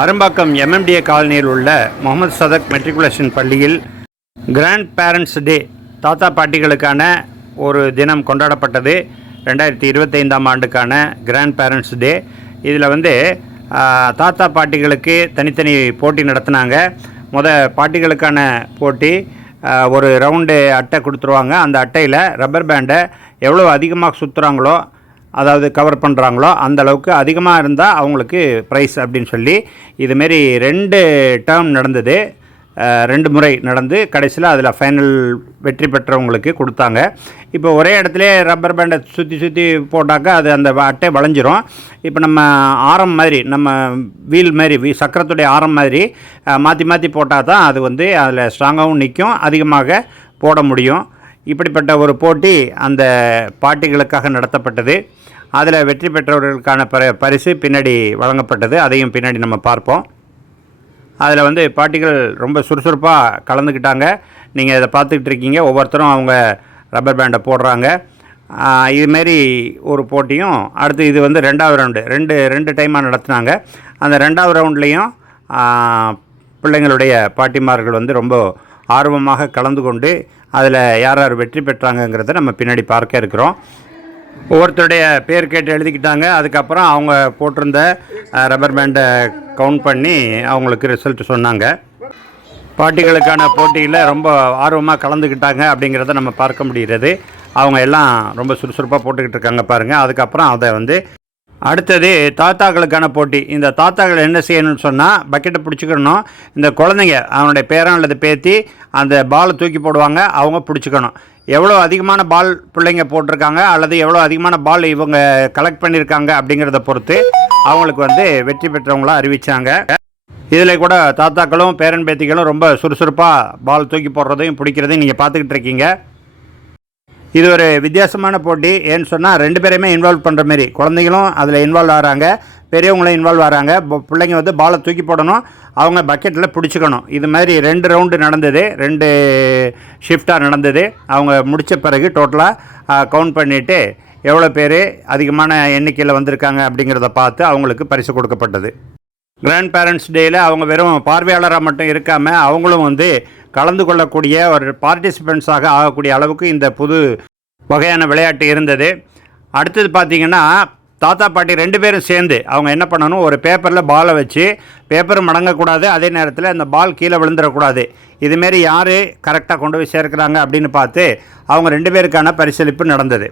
Arumbakkam MMDA காலனியில் உள்ள Mohammed Sadak matriculation பள்ளியில் கிராண்ட் பேரண்ட்ஸ் டே தாத்தா பாட்டிகளுக்கான ஒரு தினம் கொண்டாடப்பட்டது. 2025ஆம் ஆண்டுக்கான கிராண்ட் பேரண்ட்ஸ் டே. இதில் தாத்தா பாட்டிகளுக்கு தனித்தனி போட்டி நடத்தினாங்க. பாட்டிகளுக்கான போட்டி, ஒரு ரவுண்டு அட்டை கொடுத்துருவாங்க. அந்த அட்டையில் ரப்பர் பேண்டை எவ்வளோ அதிகமாக சுற்றுறாங்களோ, அதாவது கவர் பண்ணுறாங்களோ அந்த அளவுக்கு அதிகமாக இருந்தால் அவங்களுக்கு ப்ரைஸ் அப்படின்னு சொல்லி இதுமாரி 2 டேர்ம் நடந்தது. 2 முறை நடந்து கடைசியில் அதில் ஃபைனல் வெற்றி பெற்றவங்களுக்கு கொடுத்தாங்க. இப்போ ஒரே இடத்துல ரப்பர் பேண்டை சுற்றி போட்டாக்கா அது அந்த அட்டை வளைஞ்சிரும். இப்போ நம்ம ஆரம் மாதிரி, நம்ம வீல் மாதிரி, சக்கரத்துடைய ஆரம் மாதிரி மாற்றி போட்டால் தான் அது அதில் ஸ்ட்ராங்காகவும் நிற்கும், அதிகமாக போட முடியும். இப்படிப்பட்ட ஒரு போட்டி அந்த பாட்டிகளுக்காக நடத்தப்பட்டது. அதில் வெற்றி பெற்றவர்களுக்கான பரிசு பின்னாடி வழங்கப்பட்டது. அதையும் பின்னாடி நம்ம பார்ப்போம். அதில் பாட்டிகள் ரொம்ப சுறுசுறுப்பாக கலந்துக்கிட்டாங்க. நீங்கள் இதை பார்த்துக்கிட்டு இருக்கீங்க. ஒவ்வொருத்தரும் அவங்க ரப்பர் பேண்டை போடுறாங்க. இதுமாரி ஒரு போட்டியும் அடுத்து இது 2வது ரவுண்டு ரெண்டு டைமாக நடத்துனாங்க. அந்த 2வது ரவுண்ட்லேயும் பிள்ளைங்களுடைய பாட்டிமார்கள் ரொம்ப ஆர்வமாக கலந்து கொண்டு அதில் யார் வெற்றி பெற்றாங்கங்கிறத நம்ம பின்னாடி பார்க்க இருக்கிறோம். ஒவ்வொருத்தருடைய பேர் கேட்டு எழுதிக்கிட்டாங்க. அதுக்கப்புறம் அவங்க போட்டிருந்த ரப்பர் பேண்டை கவுண்ட் பண்ணி அவங்களுக்கு ரிசல்ட் சொன்னாங்க. பாட்டிகளுக்கான போட்டியில் ரொம்ப ஆர்வமாக கலந்துக்கிட்டாங்க அப்படிங்கிறத நம்ம பார்க்க முடிகிறது. அவங்க எல்லாம் ரொம்ப சுறுசுறுப்பாக போட்டுக்கிட்டு இருக்காங்க பாருங்கள். அதுக்கப்புறம் அதை அடுத்தது தாத்தாக்களுக்கான போட்டி. இந்த தாத்தாக்கள் என்ன செய்யணும்னு சொன்னால், பக்கெட்டை பிடிச்சிக்கணும். இந்த குழந்தைங்க அவனுடைய பேரன் அல்லது பேத்தி அந்த பாலை தூக்கி போடுவாங்க, அவங்க பிடிச்சிக்கணும். எவ்வளோ அதிகமான பால் பிள்ளைங்க போட்டிருக்காங்க அல்லது எவ்வளோ அதிகமான பால் இவங்க கலெக்ட் பண்ணியிருக்காங்க அப்படிங்கிறத பொறுத்து அவங்களுக்கு வெற்றி பெற்றவங்களாக அறிவித்தாங்க. இதில் கூட தாத்தாக்களும் பேரன் பேத்திகளும் ரொம்ப சுறுசுறுப்பாக பால் தூக்கி போடுறதையும் பிடிக்கிறதையும் நீங்கள் பார்த்துக்கிட்டு இருக்கீங்க. இது ஒரு வித்தியாசமான போட்டி. ஏன்னு சொன்னால் 2 பேரையுமே இன்வால்வ் பண்ணுற மாரி, குழந்தைகளும் அதில் இன்வால்வ் ஆகிறாங்க, பெரியவங்களும் இன்வால்வ் ஆகிறாங்க. பிள்ளைங்க பாலை தூக்கி போடணும், அவங்க பக்கெட்டில் பிடிச்சிக்கணும். இது மாதிரி 2 ரவுண்டு நடந்தது, 2 ஷிஃப்டாக நடந்தது. அவங்க முடித்த பிறகு டோட்டலாக கவுண்ட் பண்ணிவிட்டு எவ்வளோ பேர் அதிகமான எண்ணிக்கையில் வந்திருக்காங்க அப்படிங்கிறத பார்த்து அவங்களுக்கு பரிசு கொடுக்கப்பட்டது. கிராண்ட் பேரண்ட்ஸ் டேயில் அவங்க வெறும் பார்வையாளராக மட்டும் இருக்காமல் அவங்களும் கலந்து கொள்ளக்கூடிய ஒரு பார்ட்டிசிபெண்ட்ஸாக ஆகக்கூடிய அளவுக்கு இந்த புது வகையான விளையாட்டு இருந்தது. அடுத்தது பார்த்திங்கன்னா, தாத்தா பாட்டி 2 பேரும் சேர்ந்து அவங்க என்ன பண்ணணும், ஒரு பேப்பரில் பாலை வச்சு, பேப்பரும் மடங்கக்கூடாது, அதே நேரத்தில் அந்த பால் கீழே விழுந்துடக்கூடாது. இதுமாரி யார் கரெக்டாக கொண்டு போய் சேர்க்குறாங்க அப்படின்னு பார்த்து அவங்க 2 பேருக்கான பரிசளிப்பு நடந்தது.